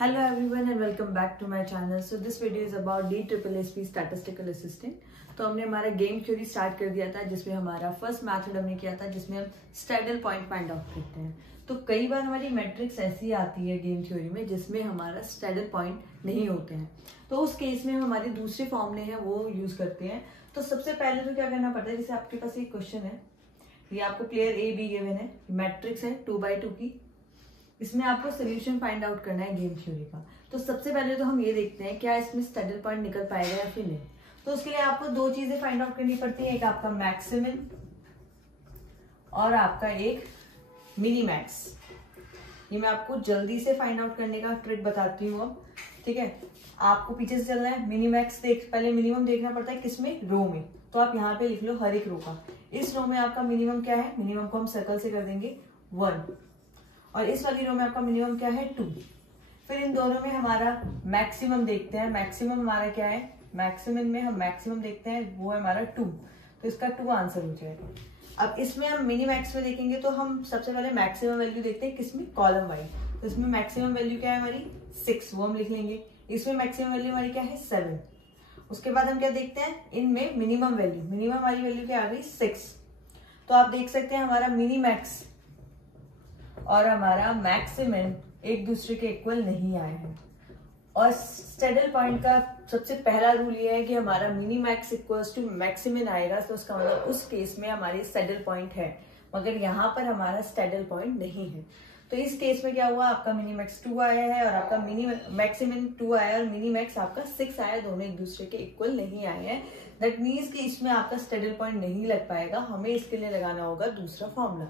Hello everyone and welcome back to my channel. So this video is about DSSSP Statistical Assistant. तो हमने हमारा game theory start कर दिया था जिसमें हमारा फर्स्ट मेथड हमने किया था जिसमें हम स्टैडल पॉइंट फाइंड आउट करते हैं। तो कई बार हमारी मैट्रिक्स ऐसी आती है गेम थ्योरी में जिसमें हमारा स्टैडल पॉइंट नहीं होते हैं, तो उस केस में हम हमारे दूसरे फॉर्मूले हैं वो यूज करते हैं। तो सबसे पहले तो क्या करना पड़ता है, जैसे आपके पास एक क्वेश्चन है, ये आपको प्लेयर ए बी गिवन है, मैट्रिक्स है 2x2 की, इसमें आपको सोल्यूशन फाइंड आउट करना है गेम थ्योरी का। तो सबसे पहले तो हम ये देखते हैं क्या इसमें स्टैडल पॉइंट निकल पाएगा या फिर नहीं। तो उसके लिए आपको दो चीजें फाइंड आउट करनी पड़ती है, एक आपका मैक्सिमम और आपका एक मिनी मैक्स। ये मैं आपको जल्दी से फाइंड आउट करने का ट्रिक बताती हूँ अब, ठीक है। आपको पीछे से चलना है, मिनी मैक्स पहले मिनिमम देखना पड़ता है किसमें, रो में। तो आप यहाँ पे लिख लो हर एक रो का। इस रो में आपका मिनिमम क्या है, मिनिमम को हम सर्कल से कर देंगे 1, और इस वाली रो में आपका मिनिमम क्या है 2। फिर इन दोनों में हमारा मैक्सिमम देखते हैं, मैक्सिमम हमारा क्या है, मैक्सिमम में हम मैक्सिमम देखते हैं वो है हमारा 2, तो इसका 2 आंसर हो जाएगा। अब इसमें हम मिनी मैक्स में देखेंगे तो हम सबसे पहले मैक्सिमम वैल्यू देखते हैं किसमें, कॉलम वाइज। तो इसमें मैक्सिमम वैल्यू क्या है हमारी 6, वो हम लिख लेंगे। इसमें मैक्सिमम वैल्यू हमारी क्या है 7। उसके बाद हम क्या देखते हैं, इनमें मिनिमम वैल्यू, मिनिमम हमारी वैल्यू क्या आ गई 6। तो आप देख सकते हैं हमारा मिनी मैक्स और हमारा मैक्सिमम एक दूसरे के इक्वल नहीं आए हैं। और स्टैडल पॉइंट का सबसे पहला रूल ये है कि हमारा mini max equals to maximum आएगा, तो उसका मतलब उस केस में हमारी स्टैडल पॉइंट है, मगर यहाँ पर हमारा स्टैडल पॉइंट नहीं है। तो इस केस में क्या हुआ, आपका मिनी मैक्स 2 आया है और आपका मिनी मैक्सिमम 2 आया और मिनी मैक्स आपका 6 आया, दोनों एक दूसरे के इक्वल नहीं आए हैं। दैट मीन्स कि इसमें आपका स्टैडल पॉइंट नहीं लग पाएगा, हमें इसके लिए लगाना होगा दूसरा फॉर्मूला।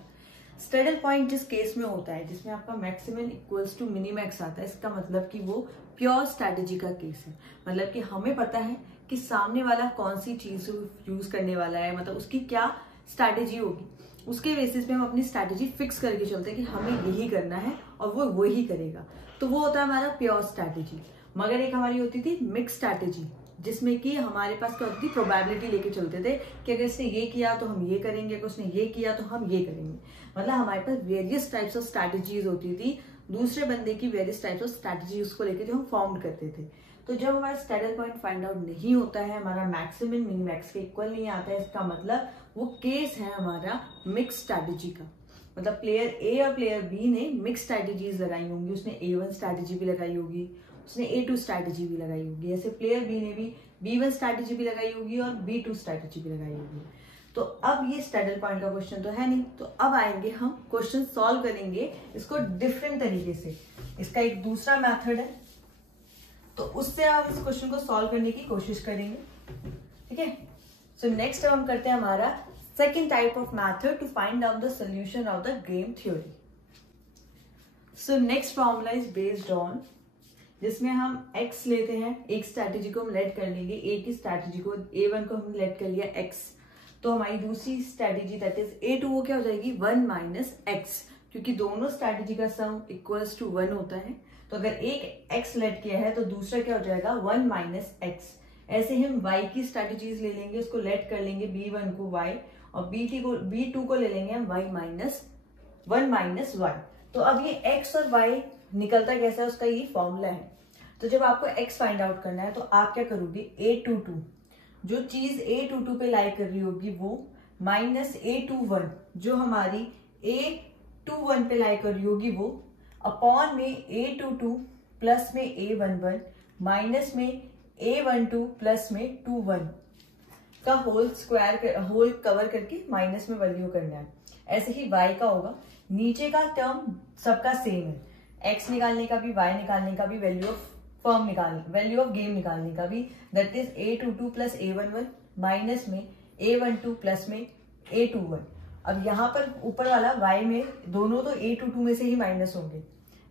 स्टैडल पॉइंट जिस केस में होता है जिसमें आपका maximum equals to mini max आता है, इसका मतलब कि वो प्योर स्ट्रैटेजी का केस है। मतलब कि हमें पता है कि सामने वाला कौन सी चीज यूज करने वाला है, मतलब उसकी क्या स्ट्रैटेजी होगी, उसके बेसिस पे हम अपनी स्ट्रैटेजी फिक्स करके चलते हैं कि हमें यही करना है और वो वही करेगा। तो वो होता है हमारा प्योर स्ट्रैटेजी। मगर एक हमारी होती थी मिक्स स्ट्रैटेजी, जिसमें कि हमारे पास क्या होती थी, प्रोबेबिलिटी लेके चलते थे कि अगर इसने ये किया तो हम ये करेंगे, अगर उसने ये किया तो हम ये करेंगे। मतलब हमारे पास वेरियस टाइप्स ऑफ स्ट्रैटेजीज होती थी, दूसरे बंदे की वेरियस टाइप्स ऑफ स्ट्रैटेजी उसको लेके जो हम फॉर्म करते थे। तो जब हमारा स्टैडल पॉइंट फाइंड आउट नहीं होता है, हमारा मैक्सिमम मिनी मैक्स के इक्वल नहीं आता है, इसका मतलब वो केस है हमारा मिक्स स्ट्रैटेजी का। मतलब प्लेयर ए और प्लेयर बी ने मिक्स स्ट्रैटेजीज लगाई होंगी, उसने A1 स्ट्रैटेजी भी लगाई होगी, उसने A2 स्ट्रैटेजी भी लगाई होगी, ऐसे प्लेयर बी ने भी B1 स्ट्रैटेजी भी लगाई होगी और B2 स्ट्रैटेजी भी लगाई होगी। तो अब ये स्टैडल पॉइंट का क्वेश्चन तो है नहीं, तो अब आएंगे हम क्वेश्चन सॉल्व करेंगे इसको डिफरेंट तरीके से। इसका एक दूसरा मेथड है, तो उससे हम इस क्वेश्चन को सॉल्व करने की कोशिश करेंगे, ठीक है। सो नेक्स्ट हम करते हैं हमारा second type of method to find out the solution of the game theory. So next formula is based on, जिसमें हम x लेते हैं, एक स्ट्रैटेजी को हम लेट कर लेंगे, ए की स्ट्रैटेजी को A1 को हम लेट कर लिया x, तो हमारी दूसरी स्ट्रैटेजी दैट इज A2 वो क्या हो जाएगी 1 माइनस x, क्योंकि दोनों स्ट्रैटेजी का सम इक्वल्स टू 1 होता है। तो अगर एक x लेट किया है तो दूसरा क्या हो जाएगा 1 माइनस x। ऐसे ही हम y की स्ट्रैटेजीज ले लेंगे, उसको लेट कर लेंगे B1 को y और B2 को ले लेंगे हम y माइनस 1 माइनस y। तो अब ये x और y निकलता कैसा है, उसका ये फॉर्मूला है। तो जब आपको x फाइंड आउट करना है तो आप क्या करोगे, A22 जो चीज A22 पे लाई कर रही होगी वो माइनस A21 जो हमारी A21 पे लाई कर रही होगी वो, अपॉन में A22 प्लस में A11 माइनस में A12 प्लस में 21 का होल स्क्वायर, होल कवर करके माइनस में वैल्यू करना है। ऐसे ही y का होगा, नीचे का टर्म सबका सेम है, x निकालने का भी y निकालने का भी, वैल्यू ऑफ फर्म निकालने, वैल्यू ऑफ गेम निकालने का भी, that is A22 plus A11 minus में A12 प्लस में A21। अब यहाँ पर ऊपर वाला y में दोनों तो A22 में से ही माइनस होंगे,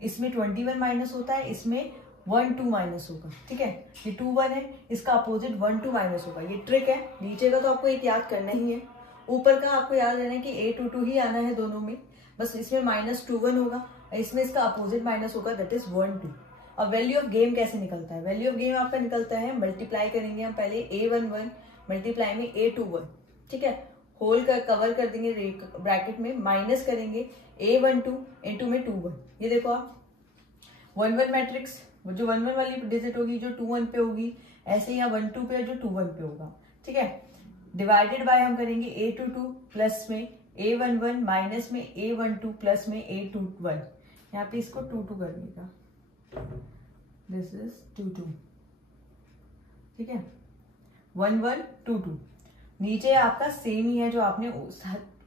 इसमें 21 माइनस होता है, इसमें 12 माइनस होगा, ठीक है। ये 21 है, इसका अपोजिट 12 माइनस होगा। ये ट्रिक है, नीचे का तो आपको एक याद करना ही है, ऊपर का आपको याद रहना है कि A22 ही आना है दोनों में, बस इसमें माइनस 21 होगा, इसमें इसका अपोजिट माइनस होगा, दैट इज 12। अब वैल्यू ऑफ गेम कैसे निकलता है, वैल्यू ऑफ गेम आपका निकलता है, मल्टीप्लाई करेंगे हम पहले A11 मल्टीप्लाई में A21, ठीक है, होल का कवर कर देंगे ब्रैकेट में, माइनस करेंगे A12 इनटू में 21। ये देखो आप 1 1 मैट्रिक्स वो जो 1 1 वाली डिजिट होगी जो 2 1 पे होगी, ऐसे यहाँ 1 2 पे जो 2 1 पे होगा, ठीक है। डिवाइडेड बाय हम करेंगे A22 प्लस में A11 माइनस में A12 प्लस में A21, यहाँ पे इसको 2 2 करिएगा, दिस इज 2 2, ठीक है, 1 1 2 2। नीचे आपका सेम ही है जो आपने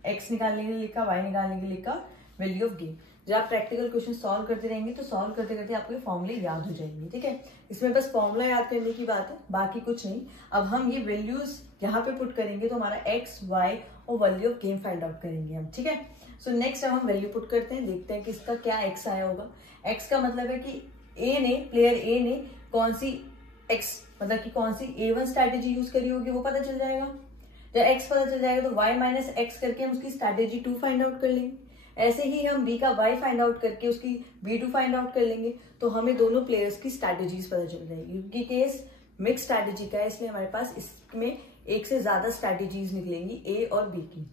x निकालने के लिए लिखा, y निकालने के लिए लिखा, वैल्यू ऑफ गेन। जब आप प्रैक्टिकल क्वेश्चन सॉल्व करते रहेंगे तो सॉल्व करते करते आपको फॉर्मूले याद हो जाएंगे, ठीक है। इसमें बस फॉर्मूला याद करने की बात है, बाकी कुछ नहीं। अब हम ये वैल्यूज यहाँ पे पुट करेंगे तो हमारा x, y और value of gain find out करेंगे हम, ठीक है। सो नेक्स्ट अब हम वैल्यू पुट करते हैं, देखते हैं कि इसका क्या x आया होगा। x का मतलब है कि प्लेयर ए ने कौन सी x मतलब कि कौन सी A1 स्ट्रैटेजी यूज करी होगी वो पता चल जाएगा। जब x पता चल जाएगा तो y माइनस एक्स करके हम उसकी स्ट्रैटेजी 2 फाइंड आउट कर लेंगे। ऐसे ही हम b का y फाइंड आउट करके उसकी b2 फाइंड आउट कर लेंगे, तो हमें दोनों प्लेयर्स की स्ट्रैटेजीज पता चल जाएगी। क्योंकि केस मिक्स स्ट्रैटेजी का है इसलिए हमारे पास इसमें एक से ज्यादा स्ट्रैटेजीज निकलेंगी a और b की,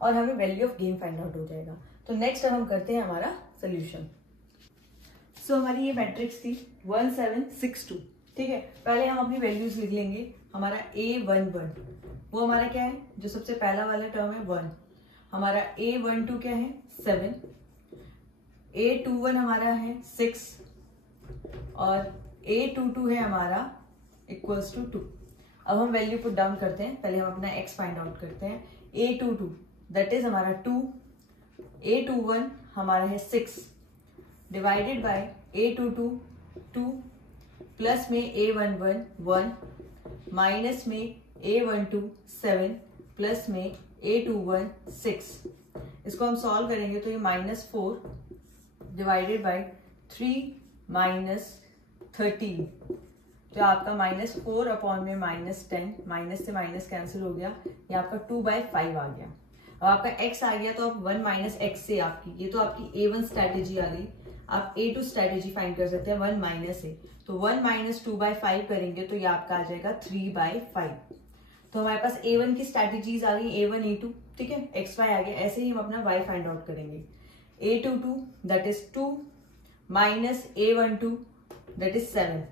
और हमें value of gain find out हो जाएगा। तो नेक्स्ट अब हम करते हैं हमारा सोल्यूशन। सो हमारी ये मैट्रिक्स थी 1 7 6 2, ठीक है। पहले हम अपनी वैल्यूज लिख लेंगे। हमारा A11 वो हमारा क्या है, जो सबसे पहला वाला टर्म है 1, हमारा A12 क्या है 7, A21 हमारा है 6 और A22 है हमारा इक्वल्स टू 2। अब हम वैल्यू पुट डाउन करते हैं, पहले हम अपना x फाइंड आउट करते हैं। A22 दैट इज हमारा 2, A21 हमारा है 6 डिवाइडेड बाय A22 2 प्लस में A11 1 माइनस में A12 7 प्लस में A21 6। इसको हम सॉल्व करेंगे तो ये -4 डिवाइडेड बाय 3 माइनस 13, जो आपका -4 अपॉन में -10, माइनस से माइनस कैंसिल हो गया, ये आपका 2/5 आ गया। अब आपका x आ गया तो आप 1 माइनस एक्स से आपकी ये तो आपकी A1 स्ट्रैटेजी आ गई, आप A2 स्ट्रैटेजी फाइंड कर सकते हैं 1 माइनस ए, तो 1 माइनस 2/5 करेंगे तो ये आपका आ जाएगा 3/5। तो हमारे पास A1 की स्ट्रैटेजीज आ गई, A1 A2, ठीक है, x y आ गया। ऐसे ही हम अपना y फाइंड आउट करेंगे। A22 that is 2 minus A12 that is 7,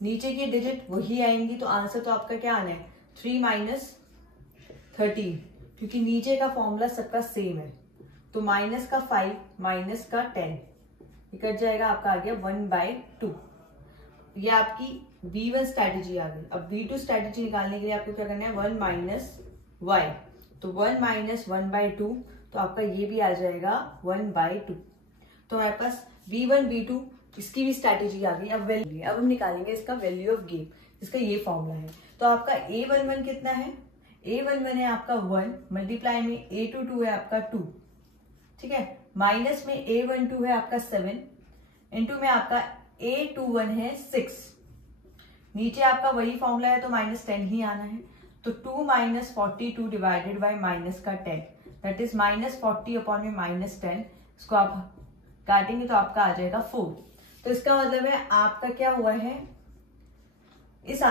नीचे की डिजिट वही आएंगी, तो आंसर तो आपका क्या आना है 3 माइनस 13, क्योंकि नीचे का फॉर्मूला सबका सेम है। तो माइनस का 5 माइनस का 10 कट जाएगा, आपका आ गया 1/2। ये आपकी B1 स्ट्रैटेजी आ गई। अब B2 स्ट्रैटेजी निकालने के लिए आपको क्या करना है 1 माइनस वाई, तो 1 माइनस 1/2, तो आपका ये भी आ जाएगा 1/2। तो हमारे पास B1 B2 इसकी भी स्ट्रैटेजी आ गई। अब हम निकालेंगे इसका वैल्यू ऑफ गेन, इसका ये फॉर्मूला है। तो आपका A11 कितना है, A11 है आपका 1 मल्टीप्लाई में A22 है आपका 2, ठीक है, माइनस में A12 है आपका 7 इंटू में आपका A21 है 6, नीचे आपका वही फॉर्मूला है तो -10 ही आना है। तो 2 माइनस 42 डिवाइडेड बाई माइनस का 10 दैट इज -40 अपॉन में -10, इसको आप काटेंगे तो आपका आ जाएगा 4। तो इसका मतलब है आपका क्या हुआ है, इस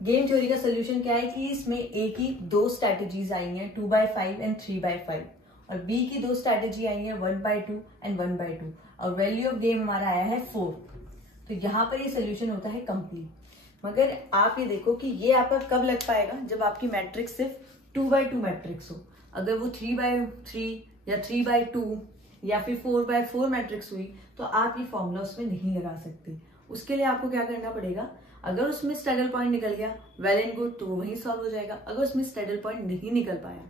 गेम थ्योरी का सोल्यूशन क्या है कि इसमें A की 2 स्ट्रैटेजीज आई हैं 2/5 एंड 3/5, और B की 2 स्ट्रैटेजी आई है 1/2 एंड 1/2, और वैल्यू ऑफ गेम हमारा आया है 4। तो यहाँ पर ये सोल्यूशन होता है कंप्लीट। मगर आप ये देखो कि ये आपका कब लग पाएगा, जब आपकी मैट्रिक्स सिर्फ 2/2 मैट्रिक्स हो। अगर वो 3/3 या 3/2 या फिर 4/4 मैट्रिक्स हुई तो आप ये फॉर्मूला उसमें नहीं लगा सकते। उसके लिए आपको क्या करना पड़ेगा, अगर उसमें स्ट्रगल पॉइंट निकल गया वेल एंड गुड, तो वही सॉल्व हो जाएगा। अगर उसमें स्ट्रगल पॉइंट नहीं निकल पाया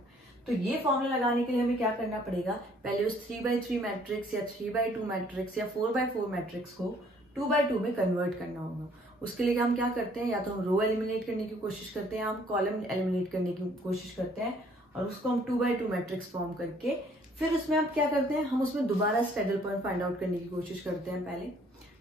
तो ये फॉर्मूला लगाने के लिए हमें क्या करना पड़ेगा, पहले उस 3/3 मैट्रिक्स या 3/2 मैट्रिक्स या 4/4 मैट्रिक्स को 2/2 में कन्वर्ट करना होगा। उसके लिए हम क्या करते हैं, या तो हम रो एलिमिनेट करने की कोशिश करते हैं, हम कॉलम एलिमिनेट करने की कोशिश करते हैं, और उसको हम 2/2 मैट्रिक्स फॉर्म करके फिर उसमें हम क्या करते हैं, हम उसमें दोबारा स्ट्रगल पॉइंट फाइंड आउट करने की कोशिश करते हैं पहले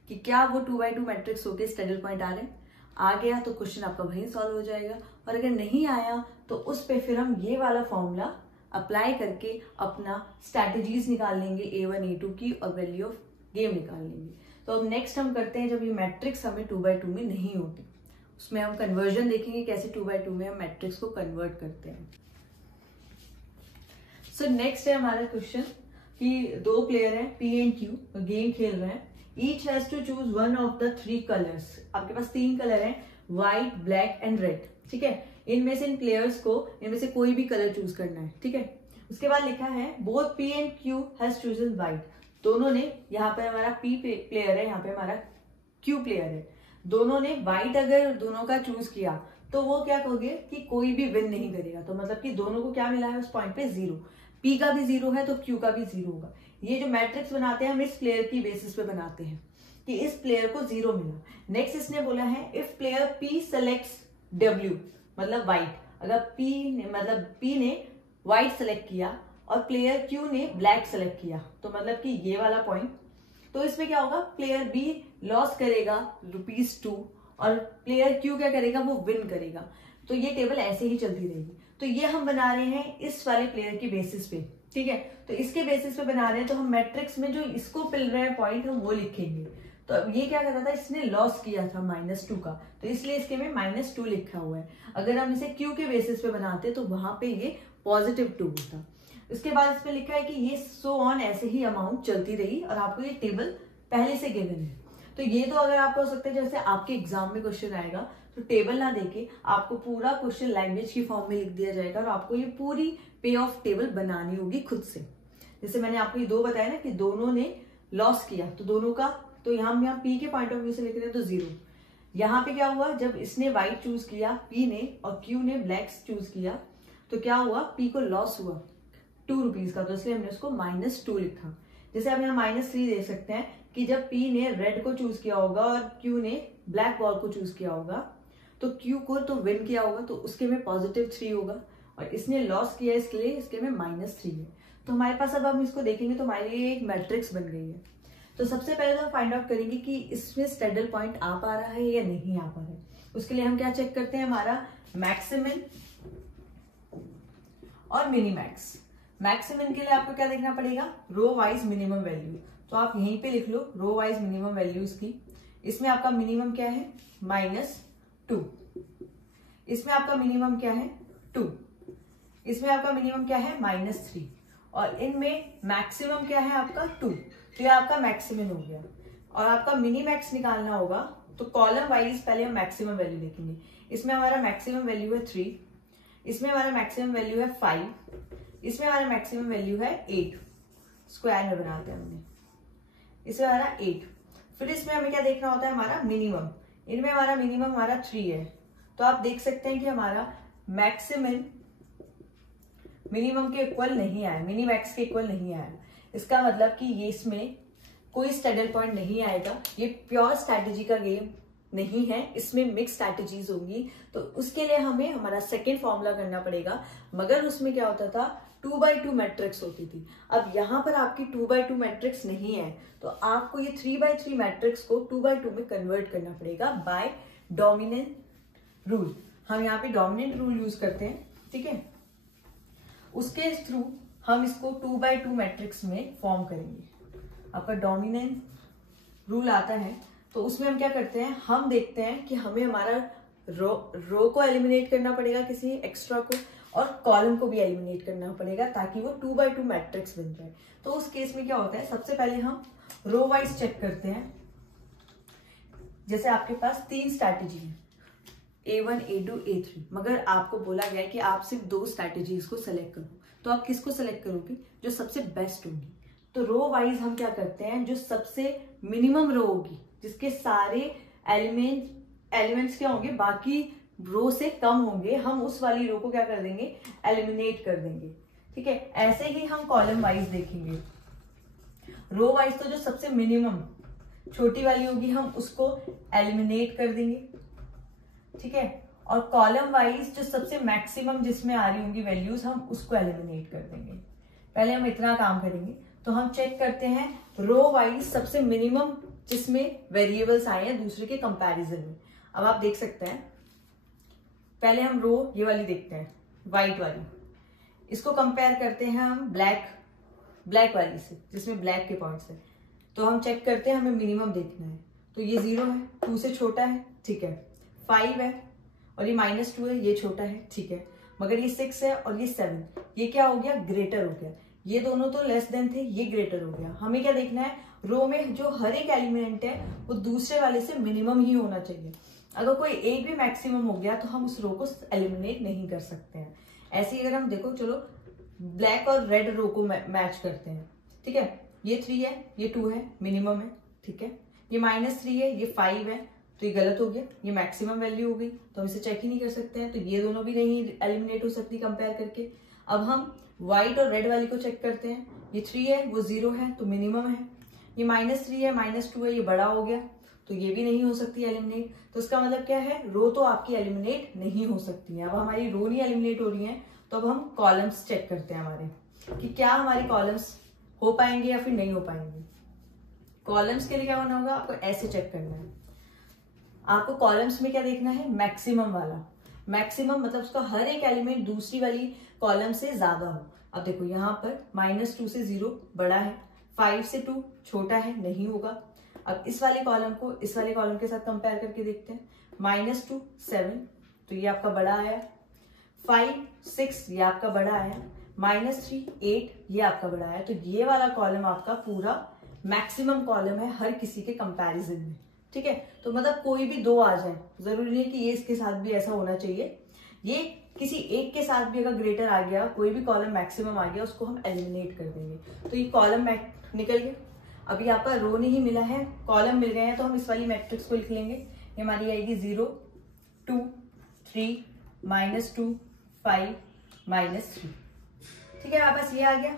कि क्या वो 2/2 मैट्रिक्स होके स्ट्रगल पॉइंट आ रहे हैं। आ गया तो क्वेश्चन आपका वहीं सॉल्व हो जाएगा, और अगर नहीं आया तो उस पे फिर हम ये वाला फॉर्मूला अप्लाई करके अपना स्ट्रैटेजीज निकाल लेंगे A1 A2 की, और वैल्यू ऑफ गेम निकाल लेंगे। तो अब नेक्स्ट हम करते हैं, जब ये मैट्रिक्स हमें 2/2 में नहीं होती, उसमें हम कन्वर्जन देखेंगे कैसे 2/2 में हम मैट्रिक्स को कन्वर्ट करते हैं। सो नेक्स्ट है हमारा क्वेश्चन कि 2 प्लेयर हैं P एंड Q, गेम खेल रहे हैं। Each has to choose one of the 3 colours. आपके पास 3 कलर हैं, व्हाइट, ब्लैक एंड रेड, ठीक है। इनमें से इन प्लेयर्स को इनमें से कोई भी कलर चूज करना है, ठीक है। उसके बाद लिखा है both P and Q has chosen white. दोनों ने, यहाँ पे हमारा पी प्लेयर है, यहाँ पे हमारा क्यू प्लेयर है, दोनों ने व्हाइट अगर दोनों का चूज किया तो वो क्या कहोगे कि कोई भी विन नहीं करेगा। तो मतलब कि दोनों को क्या मिला है उस पॉइंट पे 0। पी का भी 0 है तो क्यू का भी 0 होगा। ये जो मैट्रिक्स बनाते हैं हम इस प्लेयर की बेसिस पे बनाते हैं कि इस प्लेयर को 0 मिला। नेक्स्ट इसने बोला है if player P selects W, मतलब व्हाइट, अगर पी ने व्हाइट सेलेक्ट किया और प्लेयर क्यू ने ब्लैक सेलेक्ट किया, तो मतलब कि ये वाला पॉइंट, तो इसमें क्या होगा, प्लेयर बी लॉस करेगा ₹2 और प्लेयर क्यू क्या करेगा, वो विन करेगा। तो ये टेबल ऐसे ही चलती रहेगी। तो ये हम बना रहे हैं इस वाले प्लेयर की बेसिस पे, ठीक है। तो इसके बेसिस पे बना रहे हैं, तो हम मैट्रिक्स में जो इसको मिल रहा है पॉइंट हम वो लिखेंगे। तो अब ये क्या कर रहा था, इसने लॉस किया था -2 का, तो इसलिए इसके में -2 लिखा हुआ है। अगर हम इसे क्यू के बेसिस पे बनाते तो वहां पे ये +2 होता। इसके बाद इसमें लिखा है कि ये सो ऑन ऐसे ही अमाउंट चलती रही और आपको ये टेबल पहले से गिवन है। तो ये तो अगर आपको हो सकता है जैसे आपके एग्जाम में क्वेश्चन आएगा तो टेबल ना देके आपको पूरा क्वेश्चन लैंग्वेज की फॉर्म में लिख दिया जाएगा और आपको ये पूरी पे ऑफ टेबल बनानी होगी खुद से। जैसे मैंने आपको ये 2 बताया ना कि दोनों ने लॉस किया, तो दोनों का, तो यहाँ पी के पॉइंट ऑफ व्यू से लिख रहे हैं तो 0। यहाँ पे क्या हुआ, जब इसने व्हाइट चूज किया पी ने और क्यू ने ब्लैक चूज किया, तो क्या हुआ, पी को लॉस हुआ ₹2 का, तो इसलिए हमने उसको -2 लिखा। जैसे आप यहाँ -3 देख सकते हैं कि जब पी ने रेड को चूज किया होगा और क्यू ने ब्लैक बॉल को चूज किया होगा, तो क्यू को तो विन किया होगा, तो उसके में +3 होगा, और इसने लॉस किया इसलिए इसके में -3 है। तो हमारे पास अब हम इसको देखेंगे तो हमारे लिए एक मैट्रिक्स बन गई है। तो सबसे पहले तो हम फाइंड आउट करेंगे कि इसमें स्टैडल पॉइंट आ पा रहा है या नहीं आ पा रहा है। उसके लिए हम क्या चेक करते हैं, हमारा मैक्सिमम और मिनिमैक्स। मैक्सिमम के लिए आपको क्या देखना पड़ेगा, रो वाइज मिनिमम वैल्यू। तो आप यहीं पे लिख लो रो वाइज मिनिमम वैल्यूज की। इसमें आपका मिनिमम क्या है, -2। इसमें आपका मिनिमम क्या है, 2। इसमें आपका मिनिमम क्या है, -3। और इनमें मैक्सिमम क्या है आपका 2। तो ये आपका मैक्सिमम हो गया। और आपका मिनी मैक्स निकालना होगा तो कॉलम वाइज पहले हम मैक्सिमम वैल्यू देखेंगे। इसमें हमारा मैक्सिमम वैल्यू है 3, इसमें हमारा मैक्सिमम वैल्यू है 5, इसमें हमारा मैक्सिमम वैल्यू है 8। स्क्वायर में बनाते हैं हमने, इसमें हमारा 8। फिर इसमें हमें क्या देखना होता है, हमारा मिनिमम। इनमें हमारा मिनिमम हमारा 3 है। तो आप देख सकते हैं कि हमारा मैक्सिमम मिनिमम के इक्वल नहीं आया, मिनी मैक्स के इक्वल नहीं आया। इसका मतलब कि ये इसमें कोई स्टैडल पॉइंट नहीं आएगा। ये प्योर स्ट्रैटेजी का गेम नहीं है, इसमें मिक्स स्ट्रैटेजीज होंगी। तो उसके लिए हमें हमारा सेकेंड फॉर्मूला करना पड़ेगा। मगर उसमें क्या होता था, 2x2 मैट्रिक्स होती थी। अब यहाँ पर आपकी 2x2 मैट्रिक्स नहीं है, तो आपको ये 3x3 मैट्रिक्स को 2x2 में कन्वर्ट करना पड़ेगा बाय डोमिनेंट रूल। हम यहाँ पे डोमिनेंट रूल यूज करते हैं, ठीक है। उसके थ्रू हम इसको 2x2 मैट्रिक्स में फॉर्म करेंगे। आपका डोमिनेंट रूल आता है, तो उसमें हम क्या करते हैं, हम देखते हैं कि हमें हमारा रो को एलिमिनेट करना पड़ेगा किसी एक्स्ट्रा को, और कॉलम को भी एलिमिनेट करना पड़ेगा ताकि वो 2x2 मैट्रिक्स बन जाए। तो उस केस में क्या होता है, सबसे पहले हम रो वाइज चेक करते हैं। जैसे आपके पास 3 स्ट्रैटेजी है, A1, A2, A3, मगर आपको बोला गया है कि आप सिर्फ 2 स्ट्रैटेजीज को सेलेक्ट करो, तो आप किसको सेलेक्ट करोगे, जो सबसे बेस्ट होगी। तो रो वाइज हम क्या करते हैं, जो सबसे मिनिमम रो होगी, जिसके सारे एलिमेंट्स क्या होंगे, बाकी रो से कम होंगे, हम उस वाली रो को क्या कर देंगे, एलिमिनेट कर देंगे, ठीक है। ऐसे ही हम कॉलम वाइज देखेंगे। रो वाइज तो जो सबसे मिनिमम छोटी वाली होगी हम उसको एलिमिनेट कर देंगे, ठीक है। और कॉलम वाइज जो सबसे मैक्सिमम जिसमें आ रही होंगी वैल्यूज, हम उसको एलिमिनेट कर देंगे। पहले हम इतना काम करेंगे। तो हम चेक करते हैं रो वाइज सबसे मिनिमम जिसमें वेरिएबल्स आए हैं दूसरे के कंपैरिजन में। अब आप देख सकते हैं, पहले हम रो ये वाली देखते हैं, व्हाइट वाली, इसको कंपेयर करते हैं हम ब्लैक वाली से, जिसमें ब्लैक के पॉइंट्स है। तो हम चेक करते हैं, हमें मिनिमम देखना है। तो ये 0 है, 2 से छोटा है, ठीक है। 5 है और ये -2 है, ये छोटा है, ठीक है। मगर ये 6 है और ये 7, ये क्या हो गया, ग्रेटर हो गया। ये दोनों तो लेस देन थे, ये ग्रेटर हो गया। हमें क्या देखना है, रो में जो हर एक एलिमेंट है वो दूसरे वाले से मिनिमम ही होना चाहिए। अगर कोई एक भी मैक्सिमम हो गया तो हम उस रो को एलिमिनेट नहीं कर सकते हैं। ऐसे ही अगर हम देखो, चलो ब्लैक और रेड रो को मैच करते हैं, ठीक है। ये 3 है, ये 2 है, मिनिमम है, ठीक है। ये -3 है, ये 5 है, तो ये गलत हो गया, ये मैक्सिमम वैल्यू हो गई, तो हम इसे चेक ही नहीं कर सकते हैं, तो ये दोनों भी नहीं एलिमिनेट हो सकती कंपेयर करके। अब हम व्हाइट और रेड वाली को चेक करते हैं। ये 3 है, वो 0 है, तो मिनिमम है। ये -3 है, -2 है, ये बड़ा हो गया, तो ये भी नहीं हो सकती एलिमिनेट। तो इसका मतलब क्या है, रो तो आपकी एलिमिनेट नहीं हो सकती है। अब हमारी रो नहीं एलिमिनेट हो रही है, तो अब हम कॉलम्स चेक करते हैं हमारे, कि क्या हमारे कॉलम्स हो पाएंगे या फिर नहीं हो पाएंगे। कॉलम्स के लिए क्या होना होगा, आपको ऐसे चेक करना है। आपको कॉलम्स में क्या देखना है, मैक्सिमम वाला। मैक्सिमम मतलब उसका हर एक एलिमेंट दूसरी वाली कॉलम से ज्यादा हो। अब देखो यहाँ पर -2 से 0 बड़ा है, 5 से 2 छोटा है, नहीं होगा। अब इस वाले कॉलम को इस वाले कॉलम के साथ कंपेयर करके देखते हैं। -2 7, तो ये आपका बड़ा आया। 5 6, ये आपका बड़ा आया। -3 8, ये आपका बड़ा आया। तो ये वाला कॉलम आपका पूरा मैक्सिमम कॉलम है हर किसी के कंपैरिजन में, ठीक है। तो मतलब कोई भी 2 आ जाए, जरूरी नहीं है कि ये इसके साथ भी ऐसा होना चाहिए। ये किसी एक के साथ भी अगर ग्रेटर आ गया, कोई भी कॉलम मैक्सिमम आ गया, उसको हम एलिमिनेट कर देंगे। तो ये कॉलम निकल गया। अभी आपका रो नहीं मिला है, कॉलम मिल गए हैं, तो हम इस वाली मैट्रिक्स को लिख लेंगे। ये हमारी आएगी 0 2 3 -2 5 -3, ठीक है। हमारे पास ये आ गया।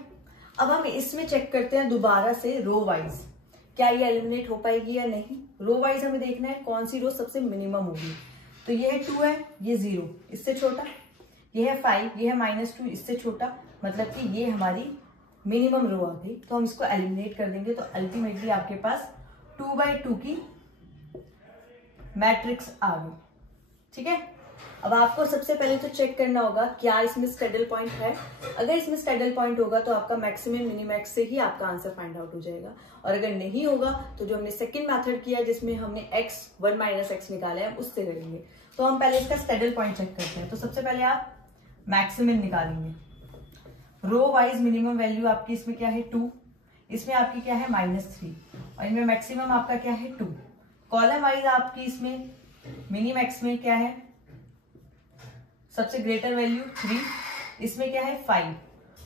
अब हम इसमें चेक करते हैं दोबारा से रो वाइज, क्या ये एलिमिनेट हो पाएगी या नहीं। रो वाइज हमें देखना है कौन सी रो सबसे मिनिमम होगी। तो ये है 2 है, ये 0, इससे छोटा। ये है 5, ये है -2, इससे छोटा, मतलब कि ये हमारी मिनिमम रो आ गई। तो हम इसको एलिमिनेट कर देंगे। तो अल्टीमेटली आपके पास 2x2 की मैट्रिक्स आ गई, ठीक है। अब आपको सबसे पहले तो चेक करना होगा क्या इसमें स्टेडल पॉइंट है। अगर इसमें स्टेडल पॉइंट होगा तो आपका मैक्सिमम मिनिमैक्स से ही आपका आंसर फाइंड आउट हो जाएगा। और अगर नहीं होगा तो जो हमने सेकंड मेथड किया जिसमें हमने x 1 - x निकाला है, उससे करेंगे। तो हम पहले इसका स्टेडल पॉइंट चेक करते हैं। तो सबसे पहले आप मैक्सिमम निकालेंगे। रो वाइज मिनिमम वैल्यू आपकी इसमें क्या है 2, इसमें आपकी क्या है -3, और इनमें मैक्सिमम आपका क्या है 2। कॉलम वाइज आपकी इसमें मिनिमैक्स में क्या है, सबसे ग्रेटर वैल्यू 3, इसमें क्या है 5,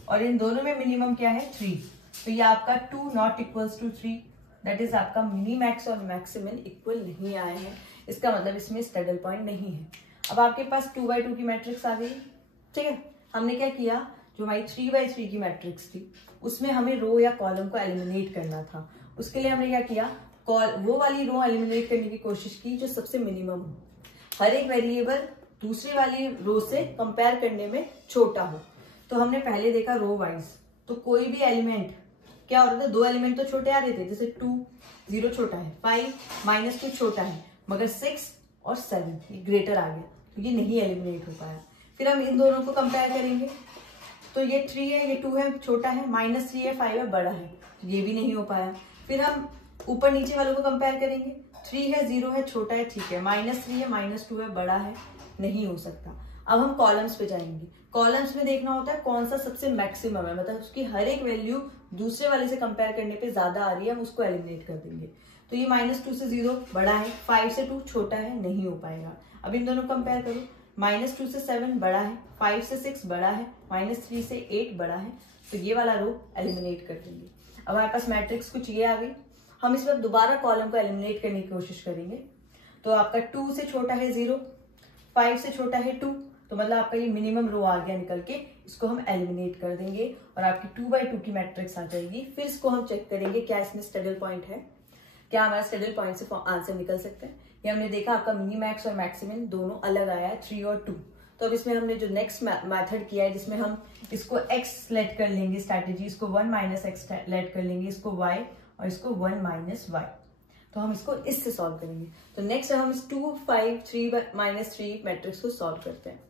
और इन दोनों में मिनिमम क्या है 3। तो ये आपका 2 ≠ = 3, दैट इज आपका मिनिमैक्स और मैक्सिमम इक्वल नहीं आए हैं। इसका मतलब इसमें स्टेडल पॉइंट नहीं है। अब आपके पास 2x2 की मैट्रिक्स आ गई, ठीक है। हमने क्या किया, जो हमारी 3x3 की मैट्रिक्स थी उसमें हमें रो या कॉलम को एलिमिनेट करना था। उसके लिए हमने क्या किया, वो वाली रो एलिमिनेट करने की कोशिश की जो सबसे मिनिमम हो, हर एक वेरिएबल दूसरी वाली रो से कंपेयर करने में छोटा हो। तो हमने पहले देखा रो वाइज, तो कोई भी एलिमेंट क्या हो रहा था, 2 एलिमेंट तो छोटे आ रहे थे, जैसे 2 0 छोटा है, 5 -2 छोटा है, मगर 6 और 7 ये ग्रेटर आ गया, तो ये नहीं एलिमिनेट हो पाया। फिर हम इन दोनों को कंपेयर करेंगे। तो ये 3 है, ये 2 है, छोटा है, -3 है, 5 है, बड़ा है, तो ये भी नहीं हो पाया। फिर हम ऊपर नीचे वालों को कंपेयर करेंगे। 3 है, 0 है, छोटा है, ठीक है, -3 है, -2 है, बड़ा है, नहीं हो सकता। अब हम कॉलम्स पे जाएंगे। कॉलम्स में देखना होता है कौन सा सबसे मैक्सिमम है, मतलब उसकी हर एक वैल्यू दूसरे वाले से कंपेयर करने पे ज्यादा आ रही है, हम उसको एलिमिनेट कर देंगे। तो ये -2 से 0 बड़ा है, 5 से 2 छोटा है, नहीं हो पाएगा। अब इन दोनों कंपेयर करो, -2 से 7 बड़ा है, 5 से 6 बड़ा है, -3 से 8 बड़ा है, तो ये वाला रो एलिमिनेट कर देंगे। अब हमारे पास मैट्रिक्स कुछ ये आ गई। हम इस वक्त दोबारा कॉलम को एलिमिनेट करने की कोशिश करेंगे। तो आपका 2 से छोटा है 0, 5 से छोटा है 2, तो मतलब आपका ये मिनिमम रो आ गया निकल के, इसको हम एलिमिनेट कर देंगे और आपकी 2x2 की मैट्रिक्स आ जाएगी। फिर इसको हम चेक करेंगे क्या इसमें स्टेडल पॉइंट है, क्या हमारा स्टेडल पॉइंट से आंसर निकल सकता है। ये हमने देखा आपका मिनिमैक्स और मैक्सिमम दोनों अलग आया है, 3 और 2। तो अब इसमें हमने जो नेक्स्ट मेथड किया है जिसमें हम इसको x लेट कर लेंगे स्ट्रैटेजी, इसको 1 - x लेट कर लेंगे, इसको y और इसको 1 - y, तो हम इसको इससे सॉल्व करेंगे। तो नेक्स्ट हम इस 2 5 3 -3 मैट्रिक्स को सॉल्व करते हैं।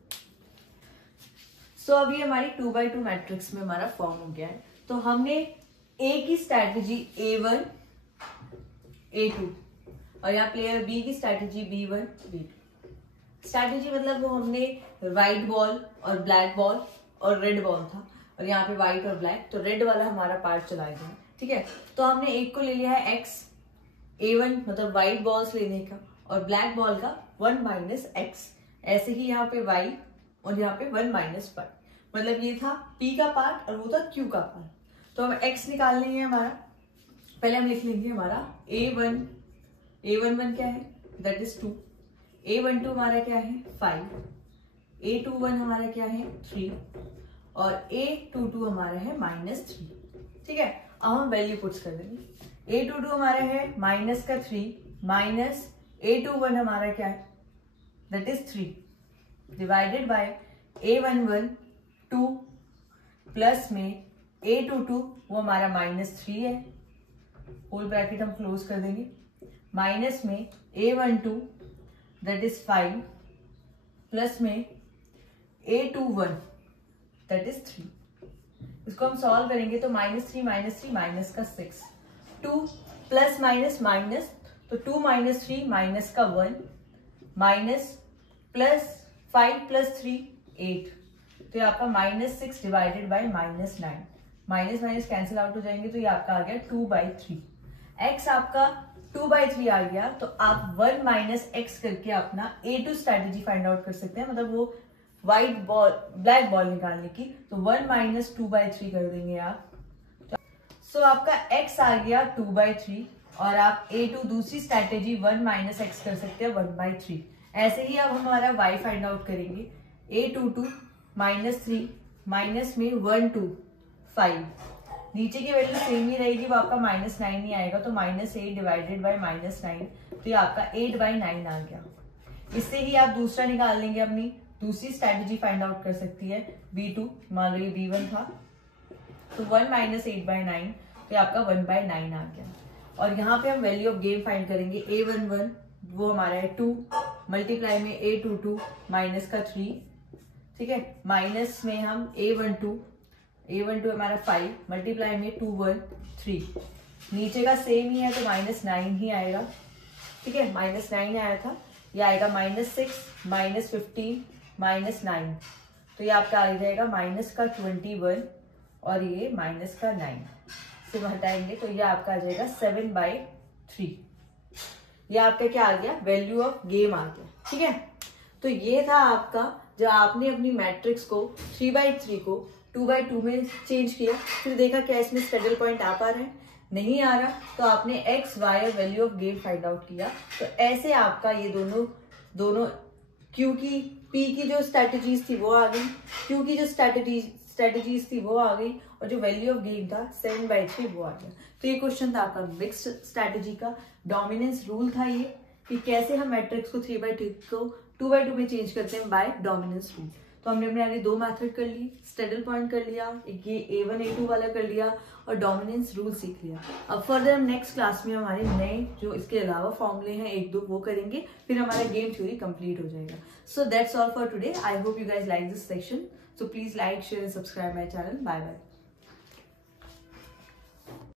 सो अभी हमारी 2x2 मैट्रिक्स में हमारा फॉर्म हो गया है। तो हमने A की स्ट्रैटेजी A1 A2 और यहाँ प्लेयर B की स्ट्रैटेजी B1 B2। स्ट्रैटेजी मतलब वो हमने व्हाइट बॉल और ब्लैक बॉल और रेड बॉल था, और यहाँ पे व्हाइट और ब्लैक, तो रेड वाला हमारा पार्ट चला गया। ठीक है, तो हमने एक को ले लिया है x, a1 मतलब व्हाइट बॉल्स लेने का, और ब्लैक बॉल का 1 माइनस एक्स। ऐसे ही यहाँ पे y और यहाँ पे 1 माइनस y, मतलब ये था p का पार्ट और वो था q का पार्ट। तो हम x निकाल लेंगे हमारा, पहले हम लिख लेंगे हमारा a11 क्या है, दैट इज 2, a12 हमारा क्या है 5, a21 हमारा क्या है 3 और a22 हमारा है -3। ठीक है, अब हम वैल्यू पुट्स कर देंगे। a22 हमारा है माइनस का 3 माइनस a21 हमारा क्या है that is 3 divided by a11 2 plus में a22 वो हमारा -3 है, होल ब्रैकेट हम क्लोज कर देंगे, माइनस में a12 दैट इज 5 प्लस में a21 दैट इज 3। इसको हम सॉल्व करेंगे तो -3 माइनस का 6, 2 प्लस माइनस माइनस, तो 2 माइनस 3 माइनस का 1 माइनस प्लस 5 प्लस 3 8, तो ये आपका -6 divided by -9, minus minus cancel out हो जाएंगे, तो ये आपका आ गया 2/3। x आपका 2/3 आ गया, तो आप 1 माइनस एक्स करके अपना A2 स्ट्रेटेजी फाइंड आउट कर सकते हैं, मतलब वो व्हाइट बॉल ब्लैक बॉल निकालने की, तो 1 माइनस 2/3 कर देंगे आप। सो आपका x आ गया 2/3 और आप A2 दूसरी स्ट्रेटेजी 1 माइनस एक्स कर सकते हैं 1/3। ऐसे ही अब हमारा y फाइंड आउट करेंगे, A22 -3 माइनस में 1 2 5, नीचे की वैल्यू सेम ही रहेगी, वो आपका -9 ही आएगा, तो -8 डिवाइडेड बाय -9, तो ये आपका 8/9 आ गया। इससे ही आप दूसरा निकाल लेंगे, अपनी दूसरी स्ट्रेटेजी फाइंड आउट कर सकती है B2, मान लो ये B1 था, तो 1 माइनस 8/9, तो ये आपका 1/9 आ गया। और यहाँ पे हम वैल्यू ऑफ गेम फाइंड करेंगे, A11 वो हमारा है 2 मल्टीप्लाई में A22 माइनस का 3, ठीक है, माइनस में हम A12 हमारा 5 मल्टीप्लाई में 2 1 3, नीचे का सेम ही है तो -9 ही आएगा, ठीक है, -9 आया था, ये आएगा -6 -15 -9, तो ये आपका आ जाएगा -21 और ये -9 से हटाएंगे, तो ये आपका आ जाएगा 7/3। ये आपका क्या आ गया, वैल्यू ऑफ गेम आ गया। ठीक है, तो ये था आपका, जब आपने अपनी मैट्रिक्स को 3/3 को 2/2 में चेंज किया, फिर देखा क्या इसमें स्ट्रेडल पॉइंट आ पा रहा है, नहीं आ रहा, तो आपने x y और value of game find out किया। तो ऐसे आपका ये दोनों Q की P की जो स्ट्रेटेजीज थी वो आ गई, Q की जो स्ट्रेटेजीज थी वो आ गई, और जो वैल्यू ऑफ गेम था 7/3 वो आ गया। तो ये क्वेश्चन था आपका मिक्स्ड स्ट्रेटेजी का, डोमिनेंस रूल था ये, कि कैसे हम मैट्रिक्स को 3/3 को 2/2 में चेंज करते हैं बाय डोमिनेंस रूल। तो हमने अपने आगे 2 मेथड कर ली, स्ट्रेडल पॉइंट कर लिया, एक ये A1 A2 वाला कर लिया और डोमिनेंस रूल सीख लिया। अब फर्दर हम नेक्स्ट क्लास में हमारे नए जो इसके अलावा फॉर्मूले हैं 1-2 वो करेंगे, फिर हमारा गेम थ्योरी कंप्लीट हो जाएगा। So that's all for today. I hope you guys like this section, so please like share and subscribe my channel. Bye bye.